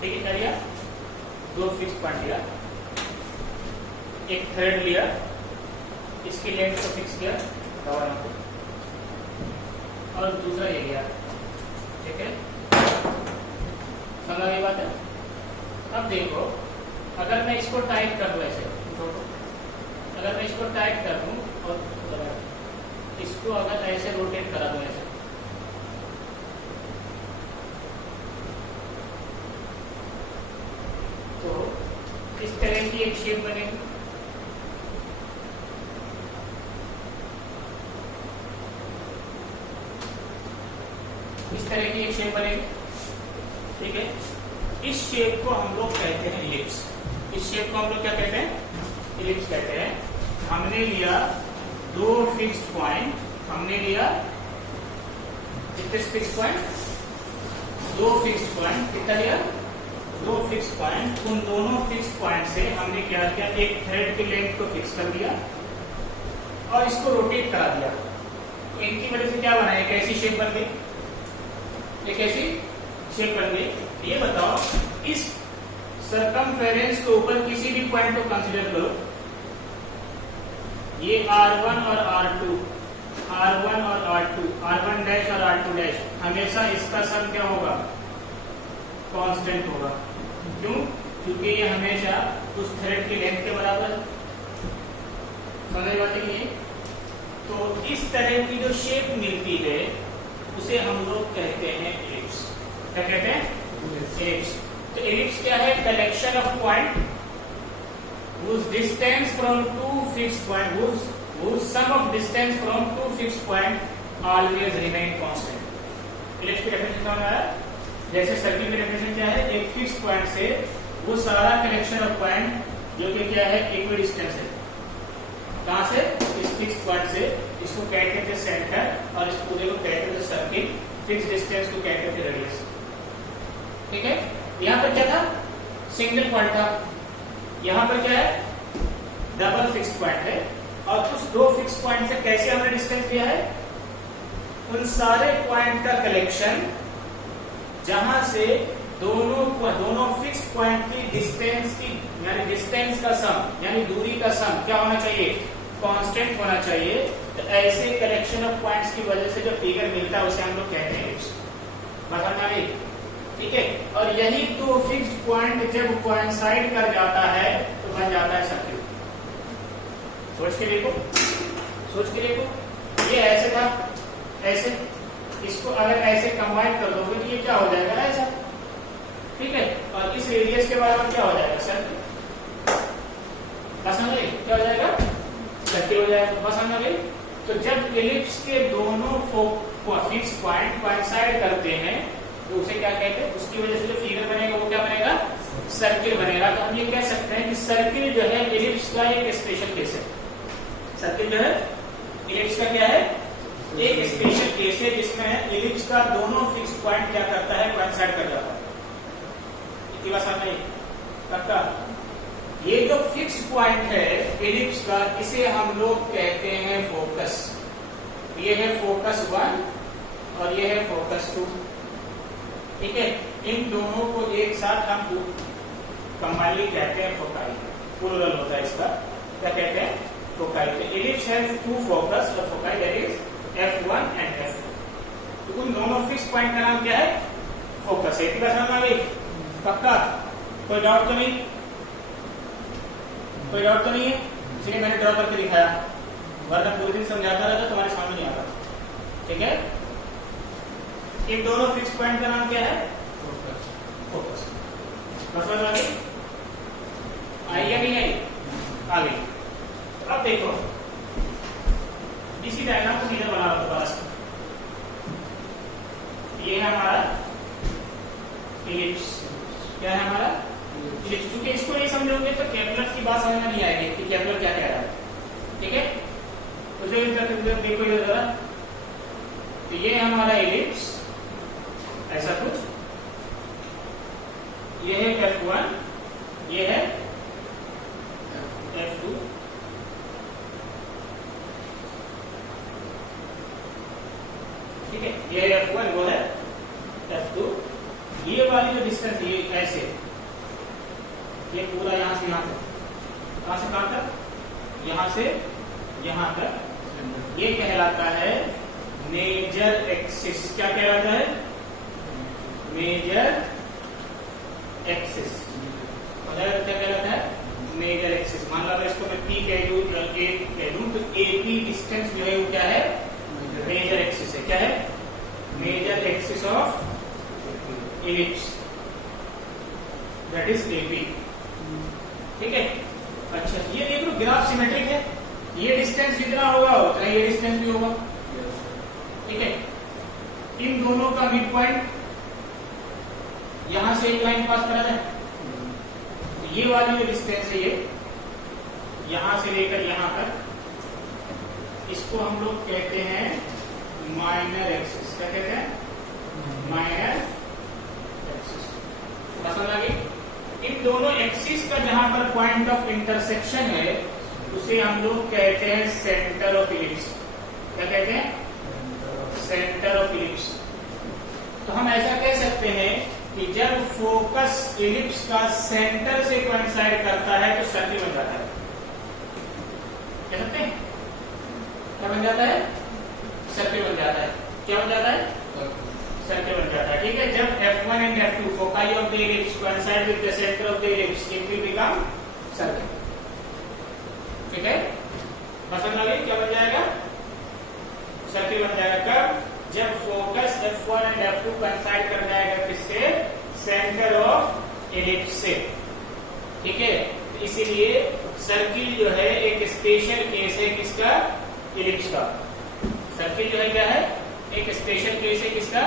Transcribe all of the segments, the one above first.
ठीक है, क्या लिया? दो फिक्स पॉइंट लिया, एक थ्रेड लिया, इसकी लेंथ को फिक्स किया और दूसरा ये लिया। ठीक है, समझ ये बात है? अब देखो, अगर मैं इसको टाइट कर दूं ऐसे, अगर मैं इसको टाइट कर दूं और इसको अगर ऐसे रोटेट करा दूं ऐसे, तो इस तरह की एक शेप बनेगी। इस तरह की एक शेप बनेगी। ठीक है, इस शेप को हम लोग कहते हैं इलिप्स। इस शेप को हम लोग क्या कहते हैं? इलिप्स कहते हैं। हमने लिया दो फिक्स्ड पॉइंट, हमने लिया कितने फिक्स्ड पॉइंट? दो फिक्स्ड पॉइंट। कितना लिया? दो फिक्स्ड पॉइंट। उन दोनों फिक्स्ड पॉइंट से हमने क्या किया? एक थ्रेड की लेंथ को फिक्स कर दिया और इसको रोटेट करा दिया। तो इनकी वजह से क्या बना? एक ऐसी शेप बन गई, एक ऐसी शेप बन गई। ये बताओ, इस सर्कमफेरेंस के ऊपर किसी भी पॉइंट को कंसीडर करो, ये R1 और R2, R1 और R2, R1 डैश और R2 डैश, हमेशा इसका सम क्या होगा? कांस्टेंट होगा। क्यों? क्योंकि ये हमेशा उस थ्रेड की लेंथ के बराबर है। समझ बात है कि नहीं? तो इस तरह की जो शेप मिलती है उसे हम लोग कहते हैं एलिप्स। क्या कहते हैं? एलिप्स। तो एलिप्स क्या है? Collection of point whose distance from two fixed point, whose sum of distance from two fixed point always remain constant. Ellipse की डेफिनेशन समझ आया? जैसे सर्किल की डेफिनेशन क्या है? एक फिक्स्ड पॉइंट से वो सारा कलेक्शन ऑफ पॉइंट जो कि क्या है? इक्वी डिस्टेंस है। कहां से? इस फिक्स्ड पॉइंट से। इसको कहते हैं सेंटर और इस पूरे को कहते हैं सर्किल। फिक्स डिस्टेंस को कहते हैं रेडियस। ठीक है, यहां पर क्या था? सिंगल पॉइंट था। यहां पर क्या है? डबल फिक्स्ड पॉइंट है। और उस दो फिक्स पॉइंट से कैसे हमने डिस्टेंस दिया है? उन सारे पॉइंट का कलेक्शन जहां से दोनों फिक्स पॉइंट की डिस्टेंस की, यानी डिस्टेंस का सम, यानी दूरी का सम क्या होना चाहिए? कांस्टेंट होना चाहिए। तो ऐसे कलेक्शन ऑफ पॉइंट्स की वजह से जो फिगर मिलता है उसे हम लोग कहते हैं एलिप्स। बताना नहीं? ठीक है, और यही दो फिक्स्ड पॉइंट जब कोइंसाइड कर जाता है तो बन जाता है सर्किल। सोच के देखो, सोच के देखो, ये ऐसे था, ऐसे, इसको अगर ऐसे कंबाइन कर दोगे तो ये क्या हो जाएगा? ऐसा। ठीक है, और इस रेडियस के बराबर क्या हो जाएगा? सर्किल। समझ गए? क्या हो जाएगा? सर्किल हो जाएगा। बस समझ गए? तो जब एलिप्स के दोनों फिक्स पॉइंट कोइंसाइड करते हैं तो उसे क्या कहते हैं? उसकी वजह से जो फिगर बनेगा वो क्या बनेगा? सर्किल बनेगा। तो हम ये कह सकते हैं कि सर्किल जो है एलिप्स का एक स्पेशल केस है। सर्किल जो है एलिप्स का क्या है? एक स्पेशल केस है जिसमें एलिप्स का दोनों फिक्स पॉइंट क्या करता है? कोइंसाइड कर जाता है। इतनी बात समझ में पक्का? ये जो फिक्स पॉइंट है एलिप्स का, इसे हम लोग कहते हैं फोकस। ये है फोकस 1 और ये है फोकस 2। ठीक है, इन दोनों को एक साथ हम कंबाइनली कहते हैं फोकाई। प्लूरल होता है इसका। क्या कहते हैं? फोकाई। तो एलिप्स हैज टू फोकस और foci, that is F1 and F2। तो उन दोनों फिक्स पॉइंट का नाम क्या है? फोकस है। इतनी बात समझ आ गई? पक्का? कोई डाउट तो नहीं? कोई डाउट तो नहीं है? इसलिए मैंने ड्रॉ करके दिखाया, वरना पूरे दिन समझाता रहता तुम्हारे सामने नहीं आता। ठीक है, इन दोनों फिक्स पॉइंट का नाम क्या है? फोकस। समझ आ गई? आई या नहीं आई? आ गई। तो अब देखो, इसी डायग्राम को सीधा बना लो दोबारा से। ये है हमारा इलिप्स। क्या है हमारा? इलिप्स। क्योंकि इसको नहीं समझोगे तो केपलर की बात समझ में नहीं आएगी कि केपलर क्या कह रहा है। ठीक है, तो देखो इधर जरा। तो ये है हमारा इलिप्स, ऐसा कुछ। ये है F1, ये है F2। ठीक है, ये है F1, वो है F2, ये वाली जो डिस्टेंस ये ऐसे, ये पूरा यहां से यहां तक, कहां से कहां तक, यहां से यहां तक, ये कहलाता है मेजर एक्सिस। क्या कहलाता है? Major axis. क्या कहलाता है? Major axis. मान लो इसको मैं P कह दूं या A कह दूं, तो AP डिस्टेंस जो है वो क्या है? मेजर एक्सिस है। क्या है? Major axis of ellipse, that is AP। ठीक है। अच्छा, ये देख लो ग्राफ सिमेट्रिक है, ये डिस्टेंस जितना होगा उतना ये डिस्टेंस भी होगा। ठीक है। इन दोनों का मिड पॉइंट यहां से एक लाइन पास करा जाए, तो ये वाली जो डिस्टेंस है ये यहां से लेकर यहां तक, इसको हम लोग कहते हैं माइनर एक्सिस। क्या कहते हैं? Minor axis. पसंद आ गई? इन दोनों एक्सिस का जहां पर पॉइंट ऑफ इंटरसेक्शन है उसे हम लोग कहते हैं सेंटर ऑफ इलिप्स। क्या कहते हैं? Centre of ellipse. तो हम ऐसा कह सकते हैं कि जब फोकस इलिप्स का सेंटर से कोइंसाइड करता है तो सर्किल बन जाता है। कह सकते हैं? क्या बन जाता है? सर्किल बन जाता है। क्या बन जाता है? सर्किल बन जाता है। ठीक है। जब F1 and F2 foci of the ellipse coincide with the centre of the ellipse, it will become circle. ठीक है। पसंद आ गई? क्या बन जाएगा? सर्किल बन जाएगा। कब? जब focus F1 and F2 coincide कर जाएगा किससे? सेंटर ऑफ इलिप्स से। ठीक है। तो इसीलिए सर्किल जो है एक स्पेशल केस है किसका? इलिप्स का। सर्किल जो है क्या है? एक स्पेशल केस है किसका?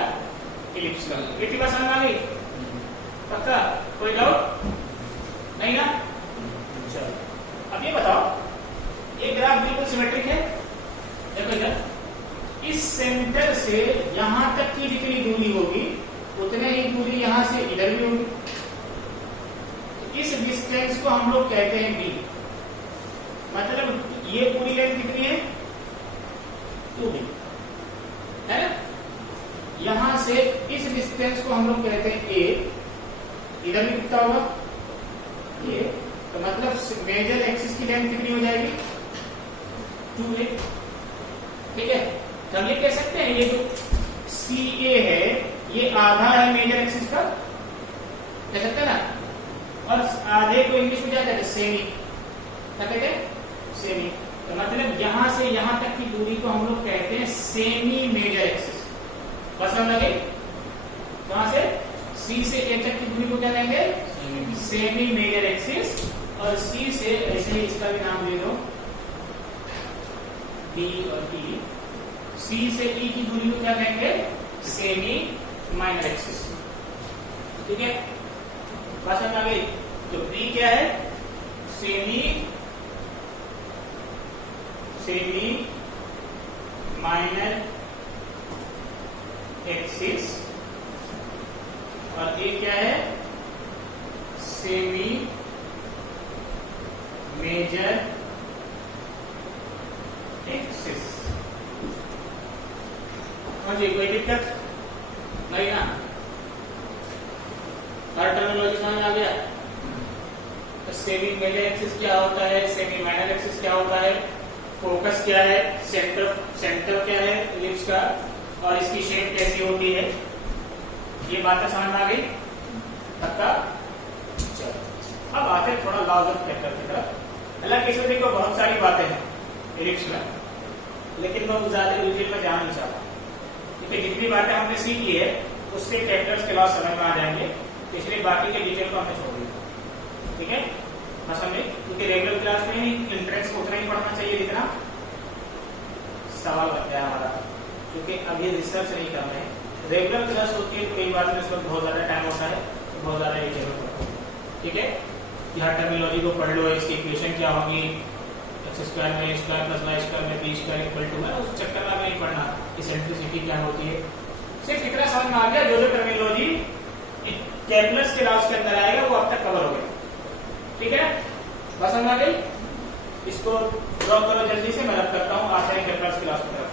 इलिप्स का। इतनी पसंद आ गई? पक्का? कोई डाउट नहीं ना? चलो, अब ये बताओ, ये ग्राफ बिल्कुल सिमेट्रिक है। देखो इधर, इस सेंटर से यहां तक की जितनी दूरी होगी उतने ही दूरी यहां से इधर भी होगी। इस डिस्टेंस को हम लोग कहते हैं B। मतलब ये पूरी लेंथ कितनी है? 2B है ना। यहां से इस डिस्टेंस को हम लोग कहते हैं A। इधर भी कितना होगा? ये। तो मतलब मेजर एक्सिस की लेंथ कितनी हो जाएगी? 2A। ठीक है। तो हम ये कह सकते हैं ये जो CA है ये आधा है मेजर एक्सिस का, कह सकते हैं ना। और आधे को इंग्लिश में क्या कहते हैं? सेमी। क्या कहते हैं? सेमी। तो मतलब यहां से यहां तक की दूरी को हम लोग कहते हैं सेमी मेजर एक्सिस। पसंद आ गई? कहां से? C से A तक की दूरी को क्या कहेंगे? Semi major axis. और C से ऐसे ही इसका भी नाम ले दो, D और E। C से E की दूरी को क्या कहेंगे? Semi minor axis. ठीक है। पसंद आ गई? तो B क्या है? Semi minor axis. और A क्या है? Semi major axis. हाँ जी, कोई दिक्कत नहीं ना? हर टर्मिनोलॉजी समझ आ गया? तो सेमी मेजर एक्सिस क्या होता है? सेमी माइनर एक्सिस क्या होता है? फोकस क्या है? सेंटर क्या है इलिप्स का? और इसकी शेप कैसी होती है? ये बातें समझ आ गई? पक्का? चलो, अब आते हैं थोड़ा लॉज ऑफ वेक्टर की तरफ। हालांकि इसमें देखो बहुत सारी बातें हैं इलिप्स में, लेकिन मैं ज्यादा डिटेल में जाना नहीं चाहता, क्योंकि जितनी बातें हमने सीख ली है उससे वेक्टर्स के लॉज समझ में आ जाएंगे, इसलिए बाकी के डिटेल को हमने छोड़ दिया। ठीक है। समझे? क्योंकि रेगुलर क्लास में ही इंट्रेंस को उतना ही पढ़ना चाहिए जितना सवाल बनता है हमारा, क्योंकि अभी रिसर्च नहीं कर रहे हैं। रेगुलर क्लास होती है तो कई बार में इस वक्त बहुत ज्यादा टाइम होता है, तो बहुत ज्यादा डिटेल में पढ़ता है। ठीक है। यहाँ टर्मिनोलॉजी को पढ़ लो, इसकी इक्वेशन क्या होगी, एक्स स्क्वायर में a square plus y square में b स्क्वायर इक्वल टू, है उस चक्कर में नहीं पढ़ना इसेंट्रिसिटी क्या होती है। सिर्फ इतना समझ में आ गया, जो टर्मिनोलॉजी कैलकुलस के लॉज के अंदर आएगा वो अब तक कवर हो गया। ठीक है। बस समझ आ गई? इसको ड्रॉ करो जल्दी से, मैं रब करता हूँ। आते हैं कैलकुलस की लॉज की तरफ।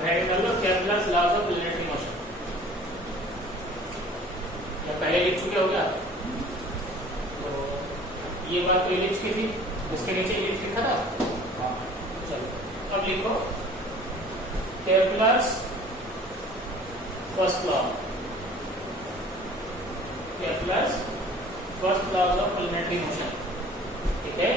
ब्रैकेट कर लो, Kepler's laws of planetary motion. या पहले लिख चुके हो क्या? तो ये बात तो इलिप्स की थी, इसके नीचे इलिप्स लिखा था। चलो अब लिखो Kepler's first law, Kepler's first laws of planetary motion. ठीक है,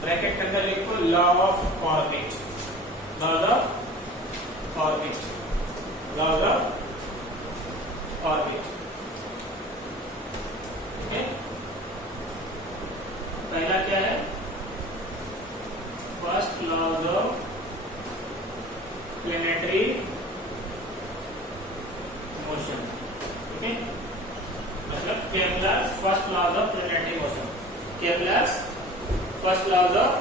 ब्रैकेट के अंदर लिखो law of orbit, laws of orbit, laws of orbit. ठीक है, पहला क्या है? First laws of planetary motion. ठीक है, मतलब Kepler's first laws of planetary motion, Kepler's first laws of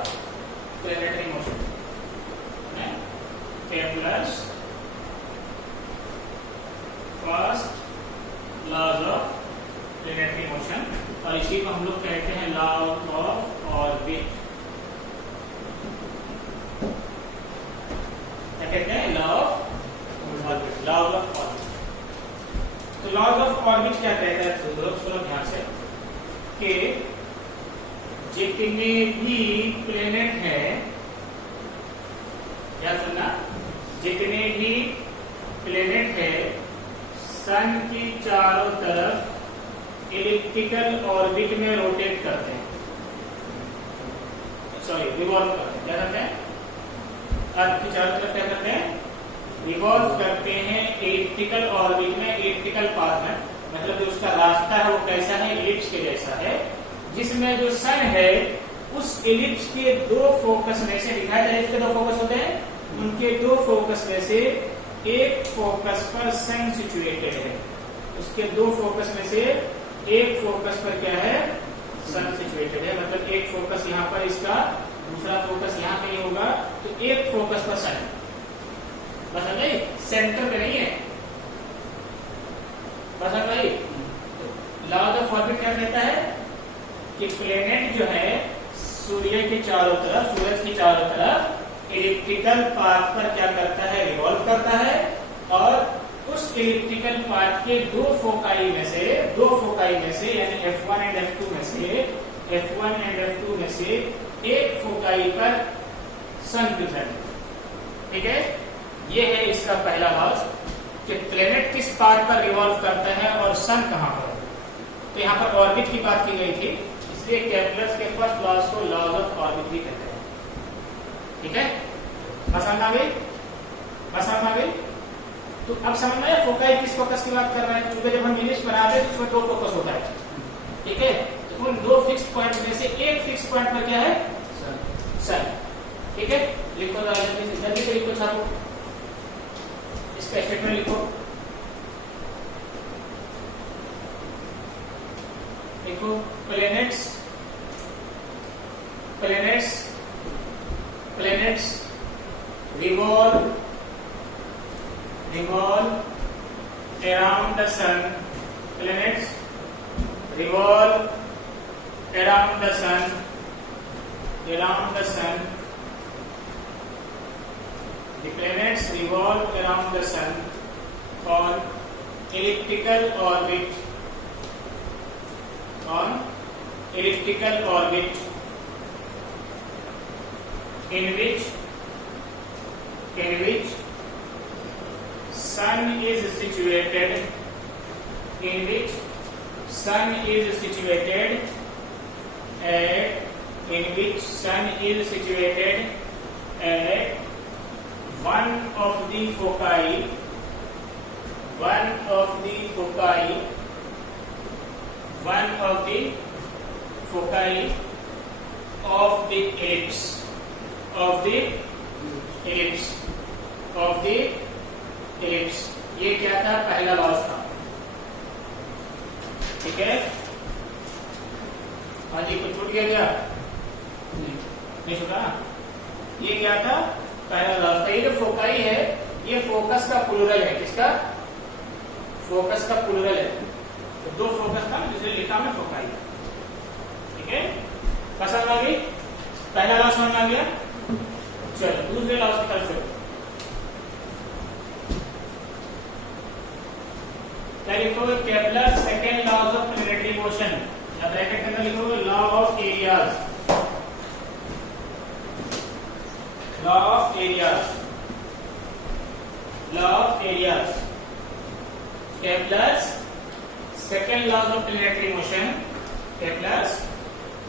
planetary motion, Kepler's first laws of planetary motion, और इसी को हम लोग कहते हैं लॉ ऑफ ऑर्बिट। क्या कहते हैं? Law of orbit, law of orbit. तो लॉ ऑफ ऑर्बिट क्या कहता है? तो लोग सुनो ध्यान से कि जितने भी प्लेनेट है, क्या सुनना, जितने भी प्लेनेट है सन की चारों तरफ इलिप्टिकल ऑर्बिट में रोटेट करते हैं, सॉरी रिवॉल्व करते हैं। क्या करते हैं? अर्थ की चारों तरफ क्या करते हैं? रिवॉल्व करते हैं इलिप्टिकल ऑर्बिट में, इलिप्टिकल पाथ में। मतलब जो उसका रास्ता है वो कैसा है? इलिप्स के जैसा है, जिसमें जो सन है उस इलिप्स के दो फोकस में से, दिखाया था इलिप्स के दो फोकस होते हैं, उनके दो फोकस में से एक फोकस पर सन सिचुएटेड है, उसके दो फोकस में से एक फोकस पर क्या है? सन सिचुएटेड है। मतलब एक फोकस यहाँ पर इसका, दूसरा फोकस यहाँ कहीं होगा, तो एक फोकस पर सन, बस भाई सेंटर पे नहीं है, बस भाई। लॉ ऑफ ऑर्बिट क्या कहता है कि प्लेनेट जो है सूर्य के चारों तरफ, सूरज की चारों तरफ इलिप्टिकल पाथ पर क्या करता है? रिवॉल्व करता है, और उस इलिप्टिकल पाथ के दो फोकाई में से यानी F1 एंड F2 में से, F1 एंड F2 में से एक फोकाई पर सन प्रेजेंट। ठीक है, ये है इसका पहला लॉज कि प्लेनेट किस पाथ पर रिवॉल्व करता है और सन कहां पर। तो यहाँ पर ऑर्बिट की बात की गई थी, इसलिए केपलर्स के फर्स्ट लॉज को लॉज ऑफ ऑर्बिट भी कहते हैं। ठीक है, समझ आ गई? समझ आ गई? तो अब समझ में आया फोकाई किस फोकस की बात कर रहे हैं? क्योंकि जब हम इलिप्स बनाते हैं तो उसमें दो फोकस होता है। ठीक है, तो उन दो फिक्स पॉइंट में से एक फिक्स पॉइंट पर क्या है? सन। ठीक है, लिखो जल्दी से लिखो, छापो, इसका स्टेटमेंट लिखो। देखो planets revolve around the sun. Planets revolve around the sun. The planets revolve around the sun on elliptical orbit. In which sun is situated. At one of the foci of the ellipse. ये क्या था? पहला laws था। ठीक है, हाँ जी, कुछ छूट गया क्या? नहीं छूटा। ये क्या था? पहला लॉज था। ये जो फोकाई है ये फोकस का प्लूरल है। किसका? फोकस का प्लूरल है। तो दो फोकस था जिसे लिखा मैं फोकाई। ठीक है, समझ आ गई? पहला लॉ समझ में आ गया। चलो दूसरे लॉ की तरफ चलो। क्या लिखोगे? Kepler second laws of planetary motion, या ब्रैकेट के अंदर लिखोगे law of areas. Law of areas, law of areas, Kepler's second laws of planetary motion, Kepler's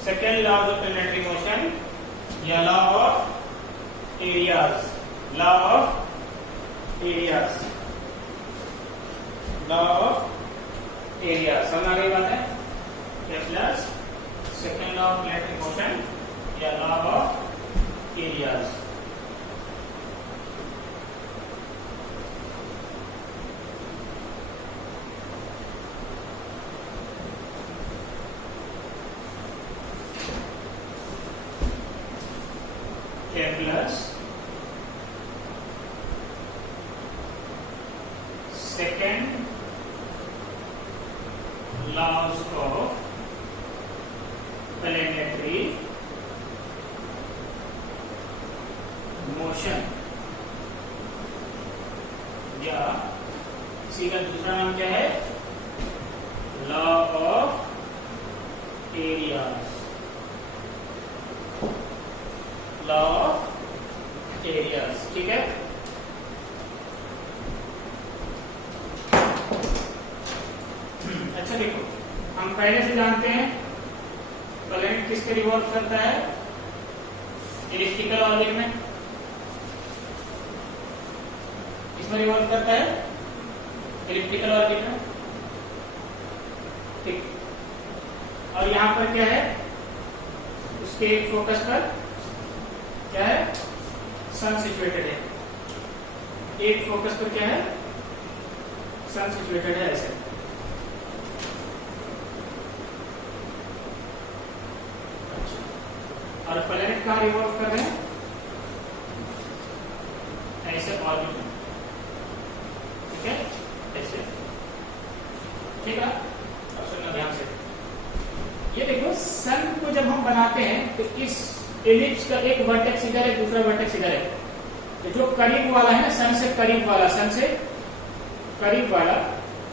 second laws of planetary motion या law of areas, law of areas, law of area. समझ आ गई बात है? Kepler's second law of planetary motion या law of areas. Kepler's second laws of planetary motion, या इसी का दूसरा नाम क्या है? Law of areas, law of areas. ठीक है? अच्छा देखो, हम पहले से जानते हैं प्लैनेट किसके रिवॉल्व करता है? इलिप्टिकल ऑर्बिट में। किसमें रिवॉल्व करता है? इलिप्टिकल ऑर्बिट में। ठीक। और यहां पर क्या है? उसके एक फोकस पर क्या है? सन सिचुएटेड है। एक फोकस पर क्या है? सन सिचुएटेड है ऐसे। और प्लैनेट कहां रिवॉल्व कर रहे हैं? ऐसे ऑर्बिट में। ठीक है? ऐसे। ठीक है? अब सुनना ध्यान से। ये देखो, सन को जब हम बनाते हैं तो इस एलिप्स का एक वर्टेक्स इधर है, दूसरा वर्टेक्स इधर है। तो जो करीब वाला है ना, सन से करीब वाला, सन से करीब वाला,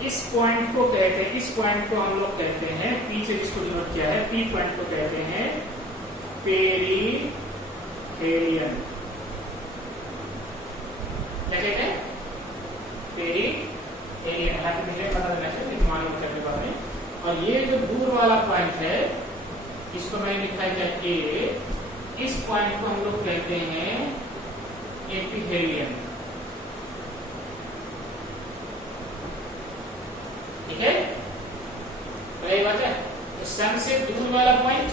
इस पॉइंट को कहते हैं, इस पॉइंट को हम लोग कहते हैं, पी से जिसको डिनोट किया है, पी पॉइंट को कहते हैं पेरीहेलियन। क्या कहते हैं? पेरीहेलियन। हालांकि मुझे पता देना चाहिए, मालूम करने के बाद में। और ये जो दूर वाला पॉइंट है, इसको मैंने लिखा है क्या? ए। इस पॉइंट को हम लोग कहते हैं एपिहेलियन। ठीक है? तो यही बात है। तो सन से दूर वाला पॉइंट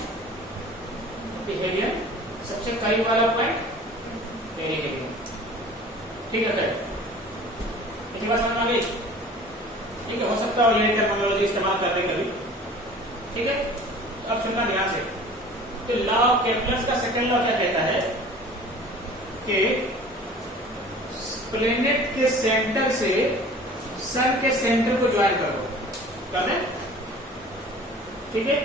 एपिहेलियन, सबसे करीब वाला पॉइंट पेरीहेलियन। ठीक है? इतनी बात समझ में आ गई? ठीक है? हो सकता है ये टर्मिनोलॉजी इस्तेमाल कर रहे कभी। ठीक है? अब सुनना ध्यान से। तो लॉ ऑफ केपलर्स का सेकंड लॉ क्या कहता है कि प्लेनेट के सेंटर से सन के सेंटर को ज्वाइन करो। करना? ठीक है?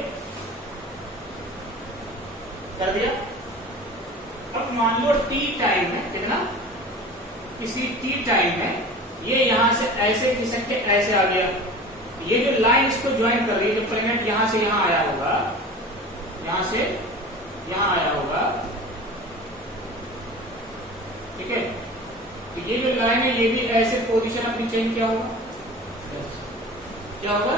कर दिया। अब मान लो टी टाइम है, कितना? किसी टी टाइम में ये यहां से ऐसे खिसक के ऐसे आ गया। ये जो लाइन इसको ज्वाइन कर रही है, जो प्लेनेट यहां से यहां आया होगा, यहां से यहां आया होगा। ठीक है? तो ये जो लाइन है, ये भी ऐसे पोजीशन अपनी चेंज किया होगा। क्या होगा?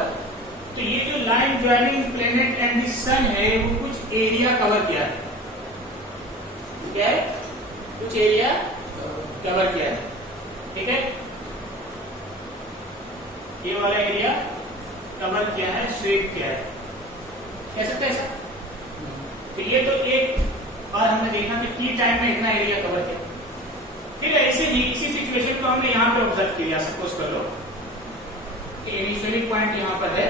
तो ये जो line joining planet and the sun है, वो कुछ एरिया कवर किया है। क्या है? कुछ एरिया कवर किया है। ठीक है? ये वाला एरिया कवर किया है, स्वीप किया है। कह सकते हैं ऐसा? तो ये तो एक बार हमने देखा कि टी टाइम में इतना एरिया कवर किया। फिर ऐसे ही इसी सिचुएशन को हमने यहाँ पे ऑब्जर्व किया। सपोज कर लो कि इनिशियली पॉइंट यहाँ पर है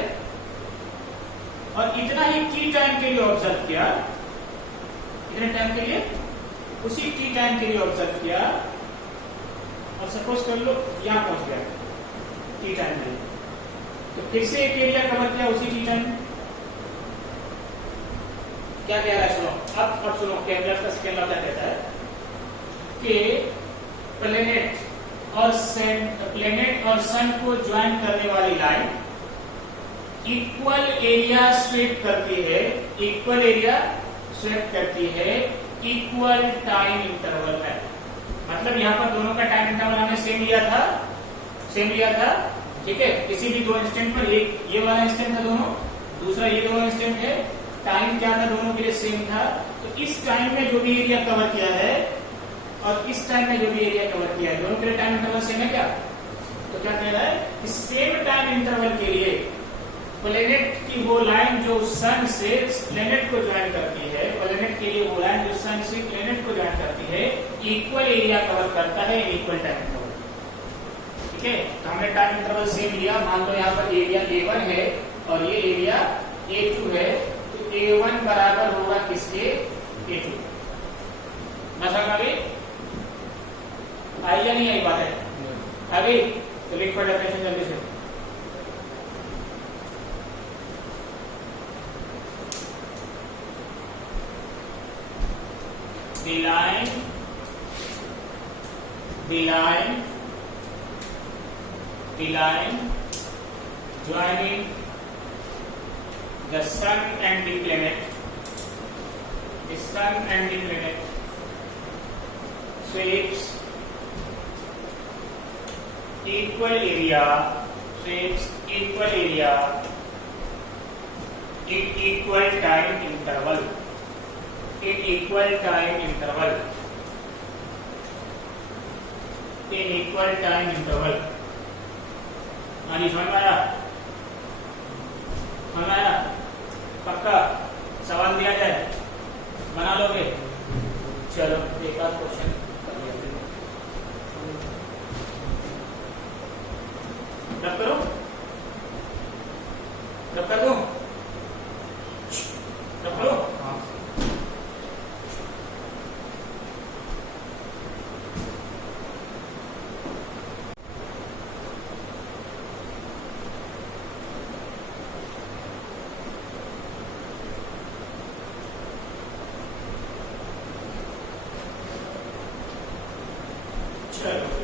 और इतना ही टी टाइम के लिए ऑब्जर्व किया। इतने टाइम के लिए, उसी टी टाइम के लिए ऑब्जर्व किया और सपोज कर लो यहाँ पहुंच गया टी टाइम में, तो फिर से एक एरिया कवर किया उसी टी टाइम। क्या कह रहा है सुनो, अब सुनो केपलर का सेकंड लॉ क्या कहता है कि प्लेनेट और सन को ज्वाइन करने वाली लाइन इक्वल एरिया स्वीप करती है, इक्वल एरिया स्वीप करती है इक्वल टाइम इंटरवल में। मतलब यहाँ पर दोनों का टाइम इंटरवल हमने सेम लिया था, ठीक है। किसी भी दो इंस्टेंट पर, एक ये वाला इंस्टेंट था दोनों, दूसरा ये दोनों इंस्टेंट है, टाइम क्या था दोनों के लिए सेम था। तो इस टाइम में जो भी एरिया कवर किया है और इस टाइम में जो भी एरिया कवर किया है, दोनों के लिए टाइम इंटरवल सेम है क्या? तो क्या कह रहा है कि सेम टाइम इंटरवल के लिए प्लेनेट की वो लाइन जो सन से प्लेनेट को ज्वाइन करती है, प्लेनेट के लिए वो लाइन जो सन से प्लेनेट को ज्वाइन करती है, इक्वल एरिया कवर करता है, इक्वल टाइम इंटरवल, ठीक है। तो हमने टाइम इंटरवल सेम लिया। मान लो यहाँ पर एरिया A1 है और ये एरिया A2 है, तो A1 बराबर होगा किसके? A2। समझ आ गई? आई या नहीं आई बात है? आ गई? तो लिखो डेफिनेशन जल्दी से। The line joining the sun and the planet, sweeps equal area in equal time interval. समझ में आया? पक्का? सवाल दिया जाए बना लोगे? चलो एक आध क्वेश्चन रब कर दूं? रब करो?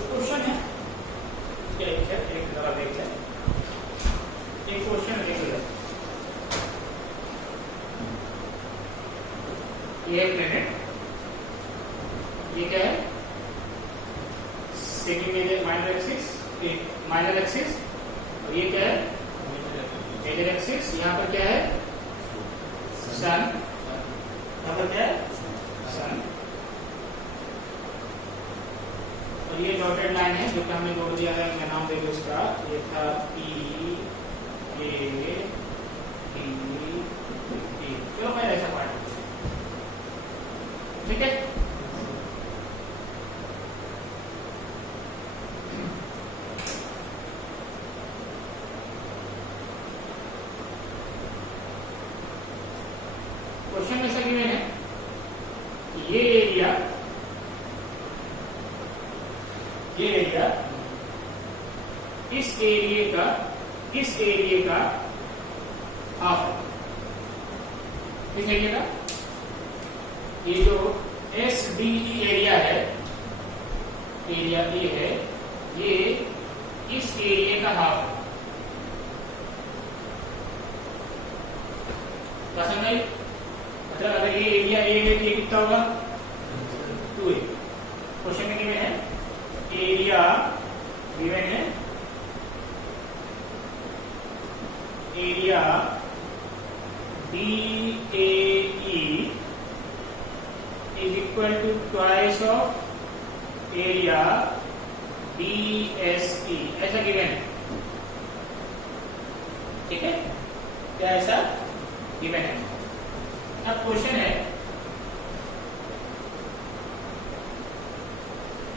क्वेश्चन है, एक जरा देख लें। एक क्वेश्चन देख लो, ये प्लेनेट, ये क्या है? सेकंड माइनर एक्सिस, और ये क्या है? Major axis. यहाँ पर क्या है? सन। यहाँ पर क्या है? सन। और ये डॉटेड लाइन है जो कि हमने जोड़ दिया है, मैं नाम दे दूं इसका, ये था P A T T। चलो मैं ऐसा पार्ट, ठीक है। क्वेश्चन में ऐसा गिवन है, ये एरिया इस एरिया का हाफ है। इस एरिया का, ये जो SDE एरिया है, एरिया ए है, ये इस एरिया का हाफ है। समझ आई? मतलब अगर ये एरिया ए है तो ये कितना होगा? 2A। क्वेश्चन में गिवन है एरिया, गिवन है area DAE is equal to twice of area DSE, ऐसा गिवन है, ठीक है। क्या ऐसा गिवन है? अब क्वेश्चन है,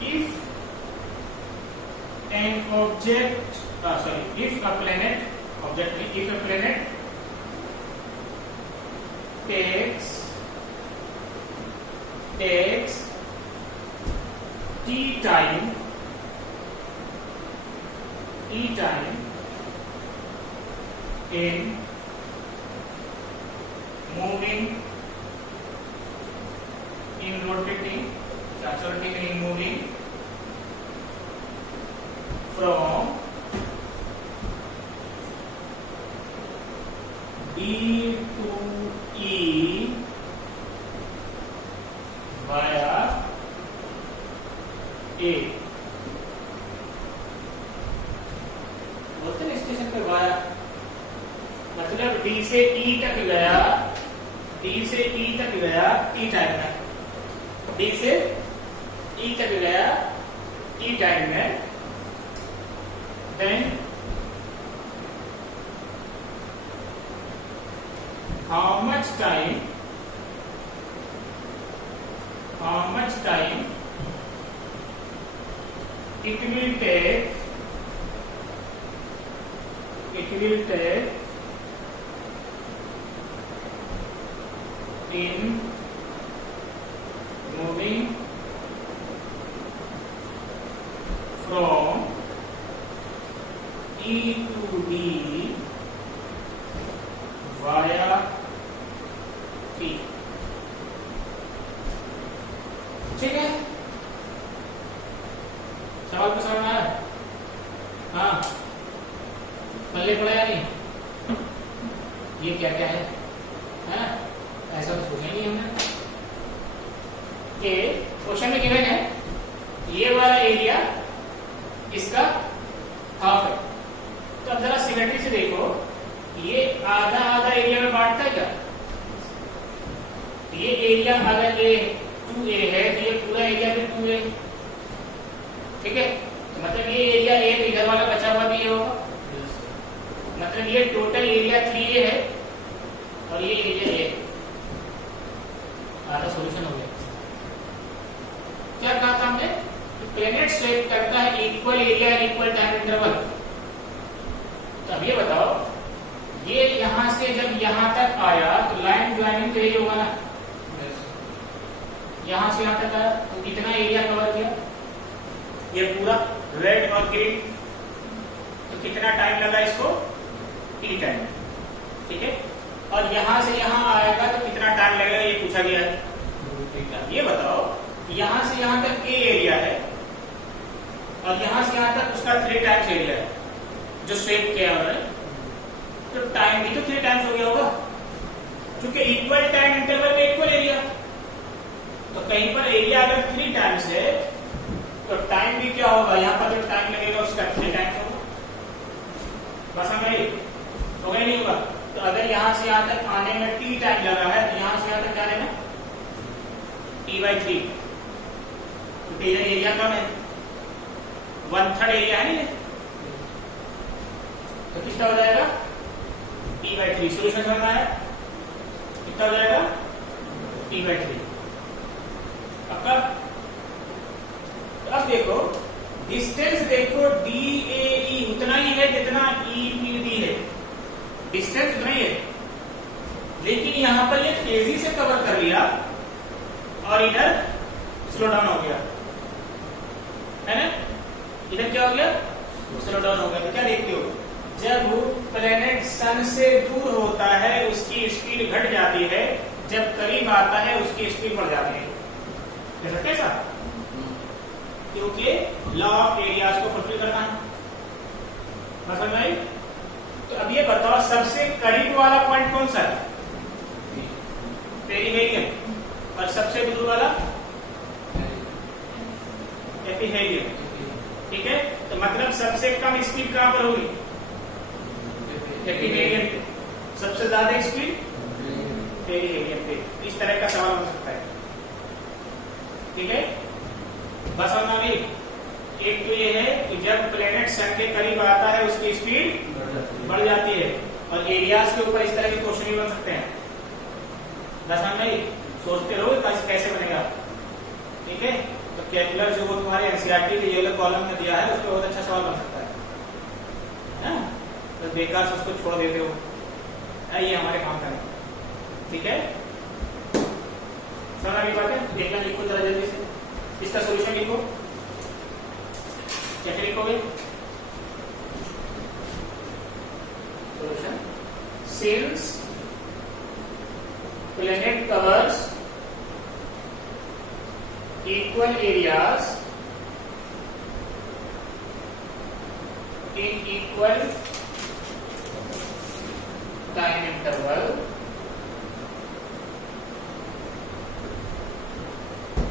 if a planet takes t time in moving in rotating in moving from B to E via A, बोलते हैं स्टेशन पे वाया, मतलब D से E तक गया, D से E तक गया T टाइम में, D से E तक गया T टाइम में, then how much time it will take in moving from E to D via T। ठीक है, सवाल को समझ में आया? हाँ, पहले पढ़ा या नहीं? ये क्या क्या है? हाँ? ऐसा तो सोचा नहीं हमने कि क्वेश्चन में गिवन है ये वाला एरिया इसका हाफ है, तो अब जरा सिमेट्री से देखो, ये आधा आधा एरिया में बांटता है क्या? ये एरिया अगर ए 2A है तो ये पूरा एरिया भी 2A, ठीक है, तो मतलब ये एरिया ए तो इधर वाला बचा हुआ भी ये होगा, मतलब ये टोटल एरिया 3A है और ये एरिया ए, आधा सॉल्यूशन हो गया। क्या कहा था हमने? प्लेनेट स्वेप करता है equal area and equal time interval. तो अब ये बताओ, ये यहां से जब यहां तक आया तो लाइन ज्वाइनिंग तो यही होगा ना, यहां से यहां तक आया तो कितना एरिया कवर किया? ये पूरा रेड और ग्रीन, तो कितना टाइम लगा इसको? T टाइम, ठीक है, और यहां से यहां आएगा तो कितना टाइम लगेगा ये पूछा गया है। ये बताओ, यहां से यहां तक A एरिया है और यहां से यहां तक उसका 3 टाइम्स एरिया है जो स्वेप किया उन्होंने, तो टाइम भी तो 3 टाइम्स हो गया होगा, क्योंकि इक्वल टाइम इंटरवल में इक्वल एरिया, तो कहीं पर एरिया अगर 3 टाइम्स है तो टाइम भी क्या होगा? यहाँ पर जो टाइम लगेगा उसका 3 टाइम्स होगा। बस हम हो गया नहीं होगा? तो अगर यहां से यहां तक आने में T टाइम लगा है तो यहां से यहां तक जाने में T/3, तो एरिया कम है, 1/3 एरिया है नहीं, तो कितना हो जाएगा? T/3। सोल्यूशन समझ में आया? कितना हो जाएगा? T/3। अब देखो डिस्टेंस, देखो DAE उतना ही है जितना EPD है, डिस्टेंस उतना ही है, लेकिन यहां पर ये तेजी से कवर कर लिया और इधर स्लो डाउन हो गया, है ना? इधर क्या हो गया? स्लो डाउन हो गया। तो क्या देखते हो, जब प्लेनेट सन से दूर होता है उसकी स्पीड घट जाती है, जब करीब आता है उसकी स्पीड बढ़ जाती है। कैसा? क्योंकि लॉ ऑफ एरियाज को फुलफिल करना है, समझ में आई? तो अब ये बताओ, सबसे करीब वाला पॉइंट कौन सा है? पेरिहेलियम, और सबसे दूर वाला एपिहेलियम, ठीक है, तो मतलब सबसे कम स्पीड कहां पर होगी? एपिहेलियम पे, सबसे ज्यादा स्पीड पेरिहेलियम पे। इस तरह का सवाल हो सकता है, ठीक है, बस समझना भी। एक तो ये है कि जब प्लेनेट सन के करीब आता है उसकी स्पीड बढ़ जाती है, और एरियाज के ऊपर इस तरह के क्वेश्चन भी बन सकते हैं। बस समझ नहीं, सोचते रहो कैसे बनेगा, ठीक है। तो केपलर जो वो तुम्हारे एनसीईआरटी के येलो कॉलम में दिया है, उसमें बहुत अच्छा सवाल बन सकता है ना? तो बेकार से उसको छोड़ देते हो, ये हमारे काम का नहीं, ठीक है। समझ बात है? देखना, लिखो जरा जल्दी से, इसका सॉल्यूशन लिखो। कैसे लिखोगे solution? Since planet covers equal areas in equal time interval,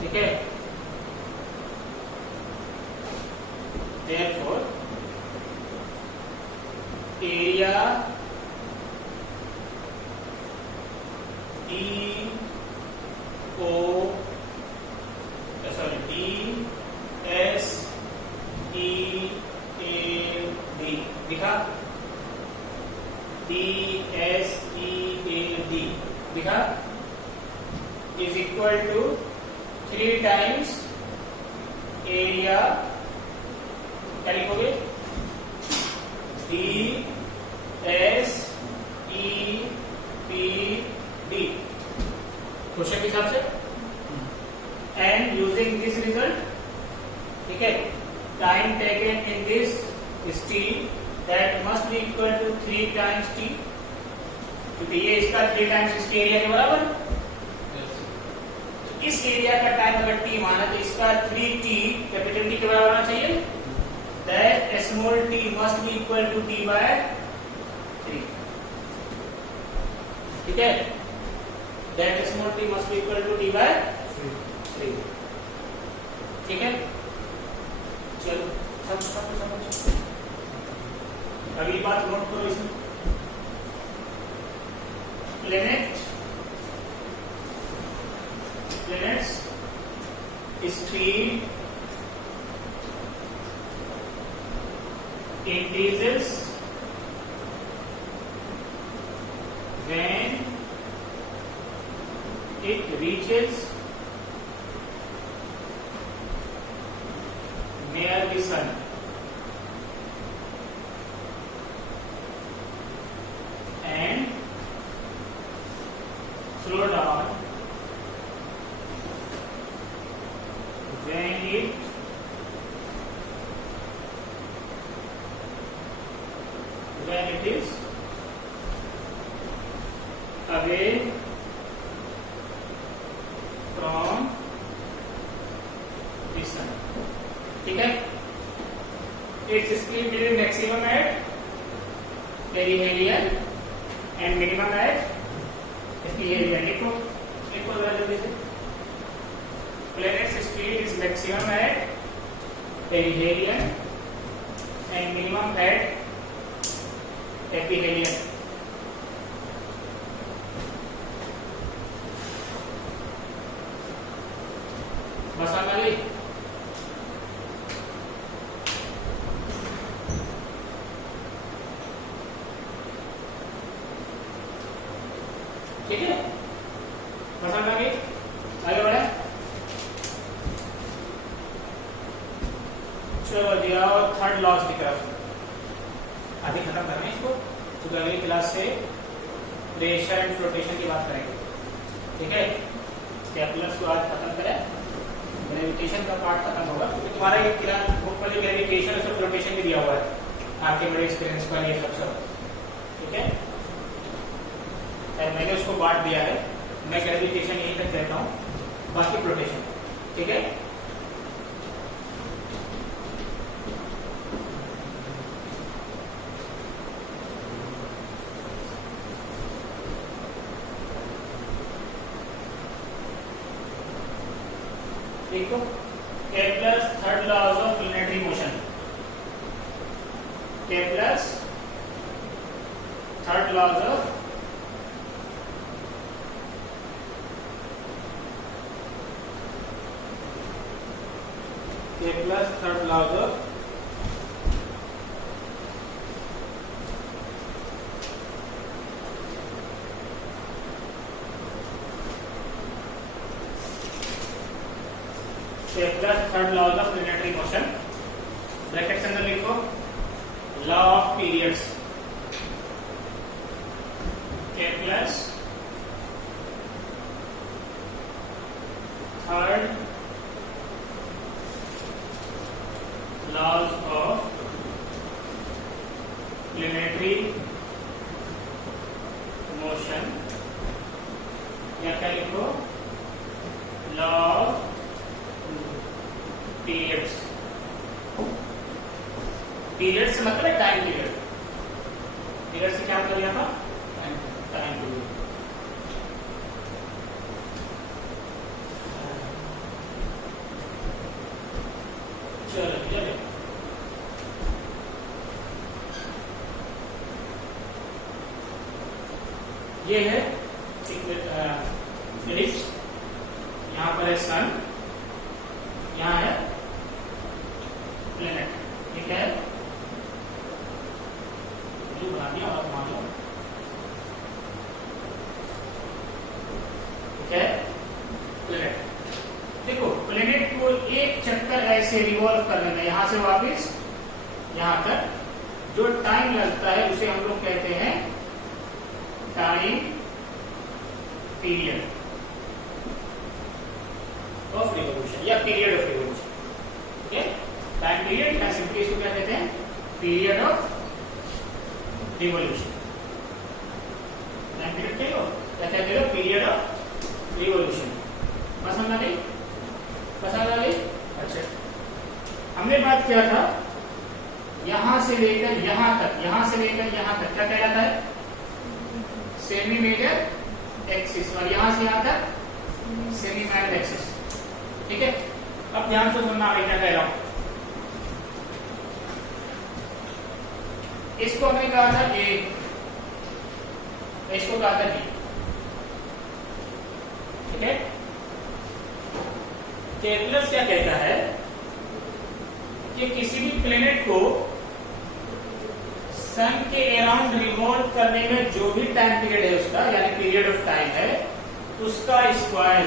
ठीक है। Therefore area दिखा, DSEAD दिखा, is equal to 3 times area, क्या लिखोगे, DSEPD क्वेश्चन के हिसाब से, एंड यूजिंग दिस रिजल्ट, ठीक है, time taken in this still that must be equal to 3 times T, क्योंकि ये इसका 3 टाइम्स इसके एरिया के बराबर, इस एरिया का टाइम अगर टी माना तो इसका 3t कैपिटल टी के बराबर होना चाहिए, that small T must be equal to T by 3, ठीक है, that small T must be equal to T by 3, ठीक है। चलो सब अगली बात नोट करो इसमें, planets speed increases when it reaches near the sun, and slow down when it is away from the sun, ठीक है। Its speed will be maximum at perihelion and minimum at epihelion, लिखो जल्दी से, planet's speed is maximum at perihelion and minimum at epihelion, बस आ गई। ठीक है, बस आ गई, आगे बढ़े। चलो जी आओ थर्ड लॉस की तरफ, आधी खत्म कर रहे हैं इसको, तो अगली क्लास से प्रेशर एंड फ्लोटेशन की बात करेंगे, ठीक है। कैलकुलस को आज खत्म करें, ग्रेविटेशन का पार्ट खत्म होगा, क्योंकि तुम्हारा ये बुक में जो ग्रेविटेशन और फ्लोटेशन भी दिया हुआ है आपके बड़े एक्सपीरियंस पर, ये सब ठीक है। मैंने उसको बांट दिया है, मैं ग्रेविटेशन यहीं तक कहता हूँ, बाकी फ्लोटेशन, ठीक है। देखो Kepler's third laws of planetary motion, Kepler's third laws of Kepler's third laws of planetary motion, bracket के अंदर लिखो law of periods, Kepler's third laws of planetary motion, या क्या लिखो लॉ ऑफ पीरियड्स। पीरियड से मतलब है टाइम पीरियड। पीरियड से क्या मतलब यहाँ पर टाइम पीरियड। चलो चलो ये है इलिप्स। यहाँ पर है सन, यहाँ है प्लेनेट। ये क्या है? ब्लू बना दिया और मान लो क्या है? प्लेनेट। देखो प्लेनेट को एक चक्कर ऐसे रिवॉल्व करने में यहां से वापस यहां तक जो टाइम लगता है उसे हम लोग कहते हैं टाइम पीरियड ऑफ रिवोल्यूशन या पीरियड ऑफ रिवोल्यूशन। ठीक है, टाइम पीरियड या सिंपली इसको क्या कहते हैं? Period of revolution. Time period क्या कहते हो? Period of revolution. पसंद आ गई? पसंद आ गई? अच्छा, हमने बात किया था यहां से लेकर यहां तक, यहां से लेकर यहां तक क्या कहलाता है? Semi major axis. और यहां से यहां तक सेमी माइनर एक्सिस। ठीक है, अब ध्यान से सुनना मैं क्या कह रहा हूं। इसको हमने कहा था ए, इसको कहा था बी। ठीक है, केपलर क्या कहता है कि किसी भी प्लेनेट को सन के अराउंड रिवॉल्व करने में जो भी टाइम पीरियड है उसका, यानी पीरियड ऑफ टाइम है, उसका स्क्वायर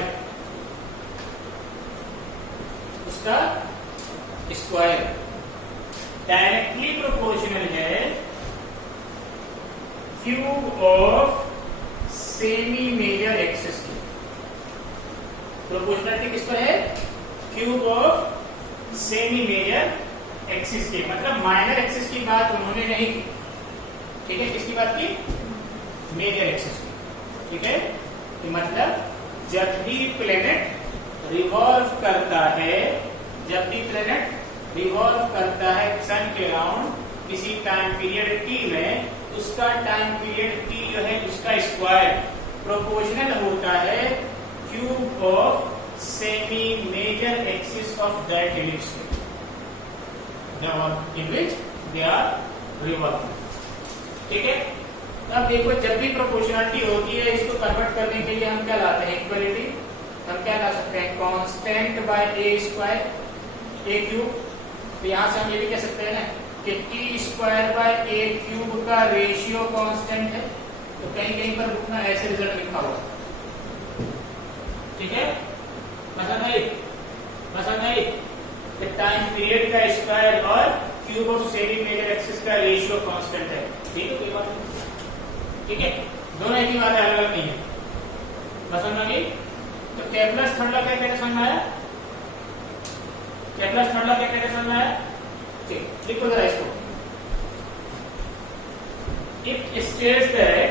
डायरेक्टली प्रोपोर्शनल है cube of semi major axis की। प्रोपोर्शनलिटी किस पर है? Cube of semi major axis की। मतलब माइनर एक्सिस की बात उन्होंने नहीं की। ठीक है, किसकी बात की? मेजर एक्सिस की। ठीक है, तो मतलब जब भी प्लेनेट रिवॉल्व करता है, जब भी प्लेनेट रिवॉल्व करता है सन के अराउंड किसी टाइम पीरियड टी में, उसका टाइम पीरियड टी जो है उसका स्क्वायर प्रोपोर्शनल होता है cube of semi major axis of that ellipse in which they are revolving. ठीक है, अब देखो जब भी प्रोपोर्शनलिटी होती है, इसको कन्वर्ट करने के लिए हम क्या लाते हैं? इक्वलिटी। हम क्या ला सकते हैं? कांस्टेंट बाय ए स्क्वायर ए क्यूब। तो यहां से हम ये भी कह सकते हैं ना कि T square by A cube का रेशियो कांस्टेंट है। तो कहीं कहीं पर बुक में ऐसे रिजल्ट लिखा हुआ। ठीक है, पसंद आई टाइम पीरियड का स्क्वायर और cube of semi major axis का रेशियो कांस्टेंट है। ठीक है, कोई बात नहीं। ठीक है, दोनों एक ही बात है, अलग अलग नहीं है। पसंद आ गई? तो केपलर थर्ड लॉ क्या कहते समझ में आया? केपलर थर्ड लॉ क्या कहते समझ में आया? ठीक, लिखो जरा इसको। It states that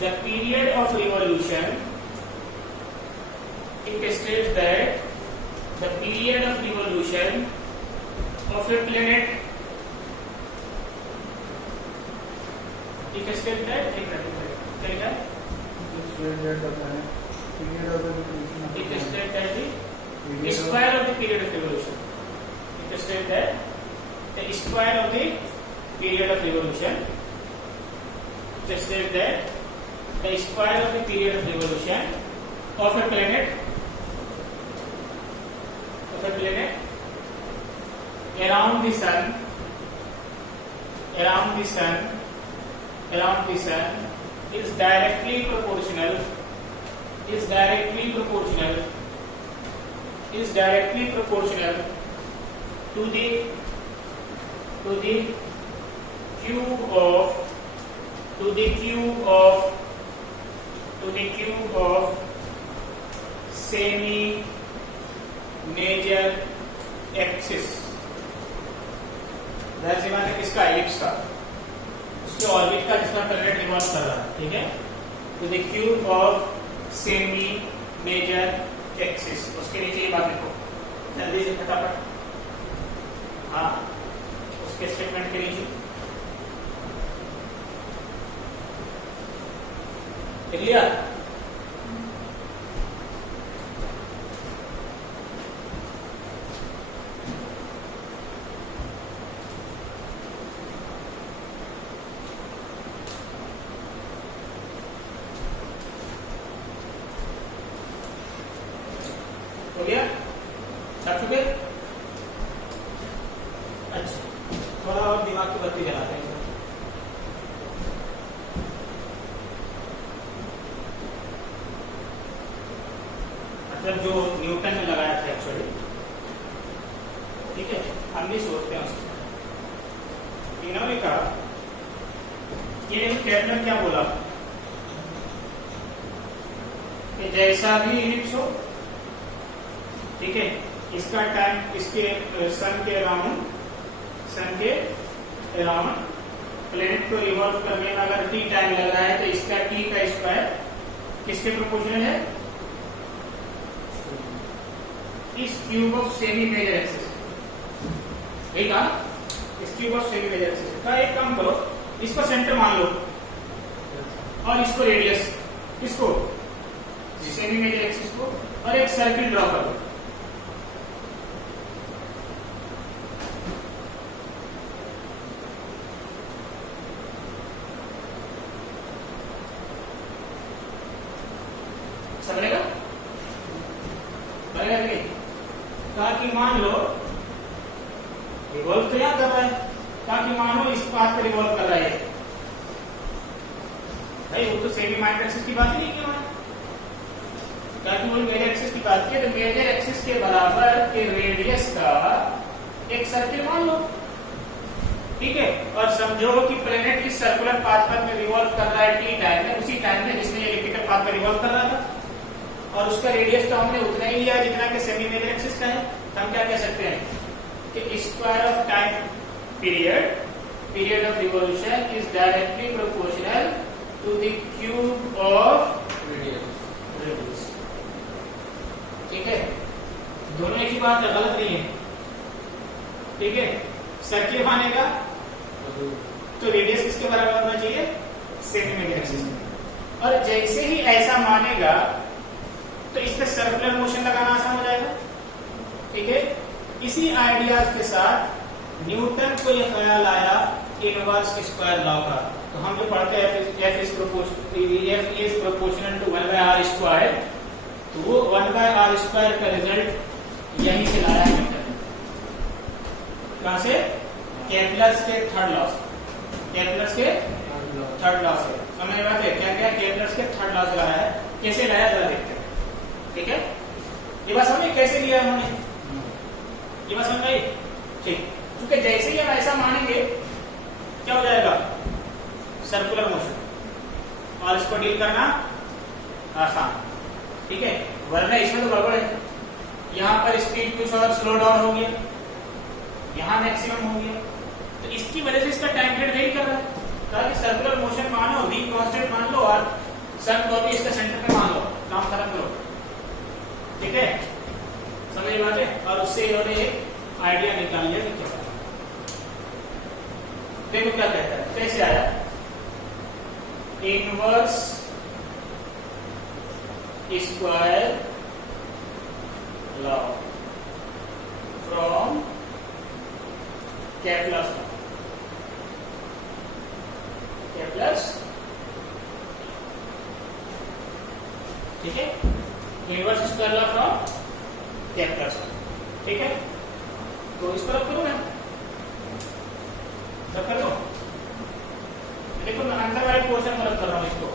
the period of revolution of a planet square of the period of revolution. It states that the square of the period of revolution. It states that the square of the period of revolution of a planet around the sun is directly proportional to the cube of semi major axis। जाहिर सी बात है किसका? Ellipse का, उसके orbit का जिसका planet revolve कर रहा है। ठीक है, to the cube of semi major axis. उसके नीचे ये बात लिखो जल्दी से फटाफट। हाँ, उसके स्टेटमेंट के नीचे लिख लिया। हो गया? छप चुके? अच्छा, थोड़ा और दिमाग की बत्ती जलाते हैं। मतलब जो न्यूटन ने लगाया था एक्चुअली, ठीक है, हम भी सोचते हैं उसको। इन्होंने कहा ये केपलर क्या बोला कि जैसा भी इलिप्स हो, ठीक है, इसका टाइम इसके सन के अराउंड प्लेनेट को रिवॉल्व करने में अगर टी टाइम लग रहा है तो इसका टी का स्क्वायर किसके प्रोपोर्शनल है? इस cube of semi major axis. ठीक है, इस cube of semi major axis का एक काम करो, इसको सेंटर मान लो और इसको रेडियस, किसको? सेमी मेजर एक्सिस को, और एक सर्किल ड्रॉ करो। बनेगा नहीं? कहा कि मान लो रिवॉल्व तो यहां कर रहा है, कहा कि मानो इस पाथ पर रिवॉल्व कर रहा है भाई, वो तो सेमी माइनर एक्सिस की बात ही नहीं की उन्होंने, कहा कि वो मेजर एक्सिस की बात की। तो मेजर एक्सिस के बराबर के रेडियस का एक सर्किल मान लो, ठीक है, और समझो कि प्लेनेट इस सर्कुलर पाथ पर रिवॉल्व कर रहा है टी टाइम में, उसी टाइम में जिसने ये एलिप्टिकल पाथ पर रिवॉल्व कर रहा था, और उसका रेडियस तो हमने उतना ही लिया जितना कि सेमी मेजर एक्सिस का है। तो हम क्या कह सकते हैं कि square of time period of revolution is directly proportional to the cube of radius. ठीक है, दोनों एक ही बात है, गलत नहीं है, ठीक है। सर्किल मानेगा तो रेडियस किसके बराबर होना चाहिए? Semi major axis. और जैसे ही ऐसा मानेगा तो इस पे सर्कुलर मोशन लगाना आसान हो जाएगा, ठीक है। इसी आइडियाज के साथ न्यूटन को यह ख्याल आया इनवर्स स्क्वायर लॉ का। तो हम जो पढ़ते हैं F is proportional to 1/r², तो वो 1/r² का रिजल्ट यहीं से लाया है न्यूटन ने। कहां से? केपलर्स के थर्ड लॉ से। केपलर्स के थर्ड लॉ से समझ में आते क्या क्या? केपलर्स के थर्ड लॉ से लाया है। कैसे लाया जरा देखते हैं, ठीक है। ये बात समझ कैसे लिया उन्होंने, ये बात समझ आई? ठीक, क्योंकि जैसे ही हम ऐसा मानेंगे क्या हो जाएगा? सर्कुलर मोशन, और इसको डील करना आसान, ठीक है। वरना इसमें तो गड़बड़ है, यहां पर स्पीड कुछ और स्लो डाउन हो गया, यहां मैक्सिमम हो गया, तो इसकी वजह से इसका टाइम पीरियड वेरी कर रहा है। ताकि सर्कुलर मोशन मानो, v कांस्टेंट मान लो, और सन को भी इसका सेंटर पे मान लो, काम खत्म करो, ठीक है। समझ बात है? और उससे इन्होंने एक आइडिया निकाल लिया कि क्या। देखो क्या कहता है, कैसे आया? Inverse square law from Kepler's law. Kepler's, ठीक है, inverse square law from Kepler's, ठीक है। तो इसको रख करूं मैं, रख कर दो। देखो मैं अंदर वाले पोर्शन में रख कर रहा हूं इसको।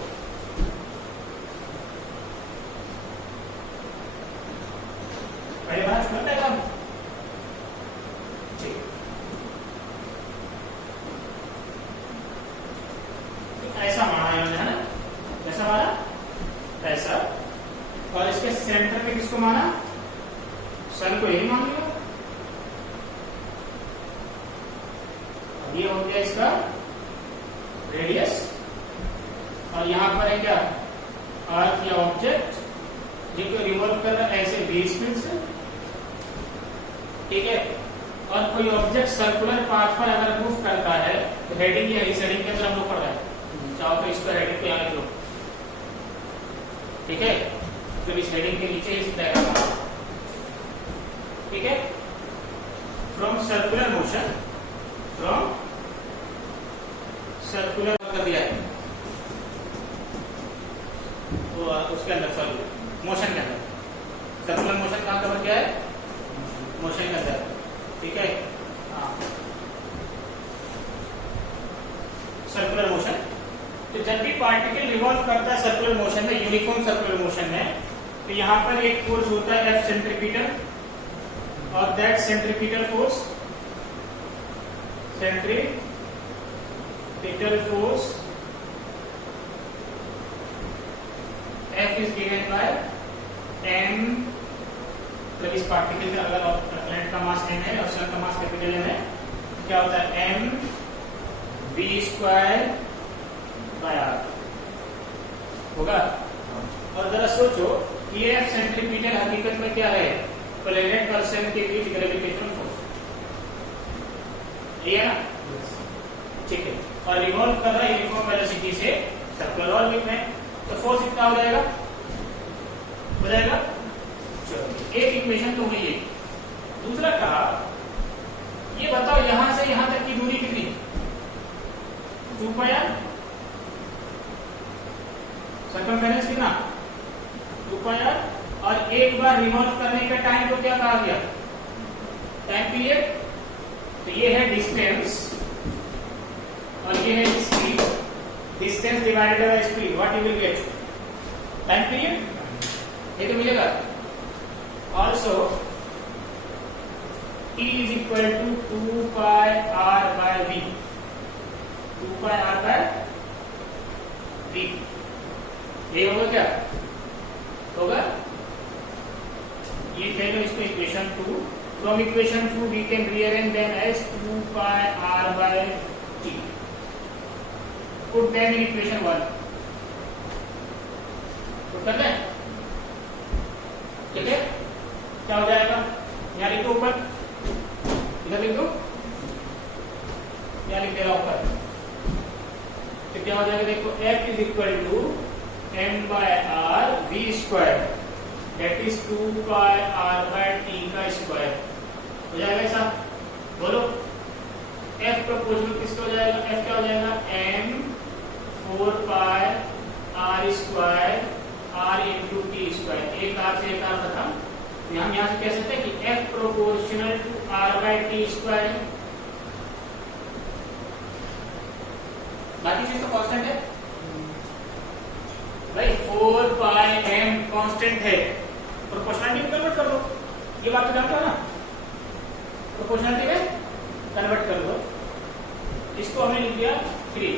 पहले बात समझ आएगा, ठीक। ऐसा माना है ना, ऐसा माना, ऐसा, और इसके सेंटर पे किसको माना? सन को यही मान लिया। अब ये हो गया इसका रेडियस, और यहां पर है क्या? अर्थ या ऑब्जेक्ट जिनको रिवॉल्व कर रहा है ऐसे v स्पीड से, ठीक है, और कोई ऑब्जेक्ट सर्कुलर पाथ पर अगर मूव करता है तो हेडिंग या इस हेडिंग के अंदर हम लोग पढ़ रहे हैं, चाहो तो इसको हेडिंग पे आने दो, ठीक है, जब इस हेडिंग के नीचे इस डायग्राम बना, ठीक है, from circular motion, from circular कर दिया है तो उसके अंदर सॉरी मोशन के अंदर, सर्कुलर मोशन कहाँ कवर किया है, मोशन के अंदर, ठीक है, हाँ, सर्कुलर मोशन। तो जब भी पार्टिकल रिवॉल्व करता है सर्कुलर मोशन में, यूनिफॉर्म सर्कुलर मोशन में, तो यहाँ पर एक फोर्स होता है एफ सेंट्रीपिटल, और that centripetal force, centripetal force F is given by m, मतलब इस पार्टिकल का अगर प्लैनेट का मास m है और सन का मास कैपिटल M है, क्या होता है m v square by r होगा। और जरा सोचो ये F सेंट्रीपिटल हकीकत में क्या है, प्लैनेट और सन के बीच ग्रेविटेशनल फोर्स, ये है ना, ठीक है, और रिवॉल्व कर रहा है यूनिफॉर्म वेलोसिटी से सर्कुलर ऑर्बिट में, तो फोर्स कितना हो जाएगा, हो जाएगा, चलो एक इक्वेशन तो हुई है। दूसरा कहा ये बताओ यहां से यहां तक की दूरी कितनी, 2 पाई r, सर्कमफेरेंस कितना 2 पाई r, और एक बार रिवॉल्व करने का टाइम को क्या कहा गया, टाइम पीरियड, तो ये है डिस्टेंस और ये है speed, distance divided by speed, what you will get, time period, ये तो मिलेगा। Also T is equal to 2 pi r by v, 2 pi r by v, ये होगा क्या, होगा, ये कह लो इसको equation 2, from equation 2 we can rearrange them as 2 pi r by t, put them in equation 1, तो कर लें, ठीक है, क्या हो जाएगा, यहाँ लिख दो ऊपर, इधर लिख दो, यहाँ लिख दे रहा ऊपर, तो क्या हो जाएगा, देखो F is equal to m by r v square, that is 2 pi r by t का स्क्वायर, हो जाएगा ऐसा, बोलो F प्रोपोर्शनल किसका हो जाएगा, F क्या हो जाएगा, m 4 पाई r square r into T square, एक r से एक r खत्म, तो हम यहाँ से कह सकते हैं कि F proportional to r by T square, बाकी चीज तो कांस्टेंट है भाई, 4 पाई m कांस्टेंट है, प्रोपोर्शनलिटी में कन्वर्ट कर दो, ये बात तो जानते हो ना, प्रोपोर्शनलिटी में कन्वर्ट कर दो, इसको हमने लिख दिया 3,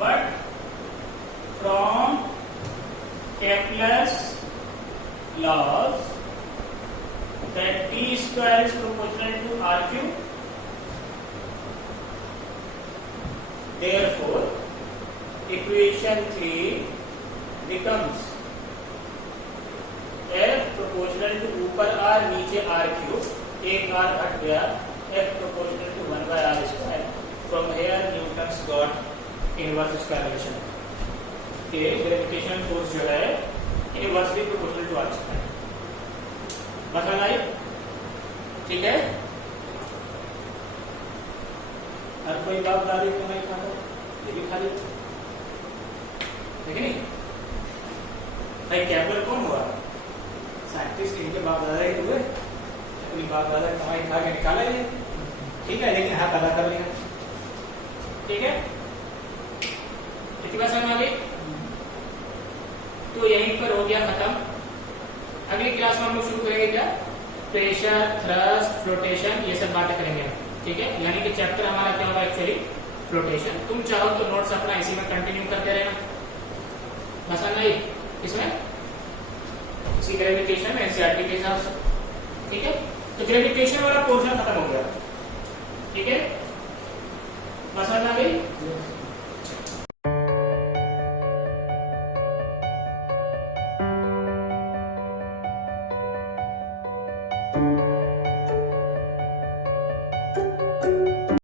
but from Kepler's laws that t square is proportional to r cube, therefore equation 3 becomes f proportional to ऊपर r नीचे r cube, एक r हट गया, f proportional to 1 by r square, from here Newton's got inverse square relation, के gravitational force जो है inversely proportional to r square, मतलब आई, ठीक है, हर कोई बाप दादी को नहीं खाता, ये भी खा लेते, ठीक है नहीं भाई, केपलर कौन हुआ, साइंटिस्ट, इनके बाप दादा ही हुए, अपनी बाप दादा कमाई खा के निकाला ये, ठीक है, लेकिन हाथ अदा कर लिया, ठीक है, इतनी बात समझ आ गई, तो यहीं पर हो गया खत्म। अगली क्लास में हम लोग शुरू करेंगे क्या, प्रेशर, थ्रस्ट, फ्लोटेशन, ये सब बातें करेंगे, ठीक है, यानी कि चैप्टर हमारा क्या होगा एक्चुअली फ्लोटेशन। तुम चाहो तो नोट्स अपना इसी में कंटिन्यू करते रहना, मसला नहीं इसमें, इसी ग्रेविटेशन में एनसीईआरटी के हिसाब से, ठीक है, तो ग्रेविटेशन वाला पोर्शन खत्म हो गया, ठीक है, मसला नहीं।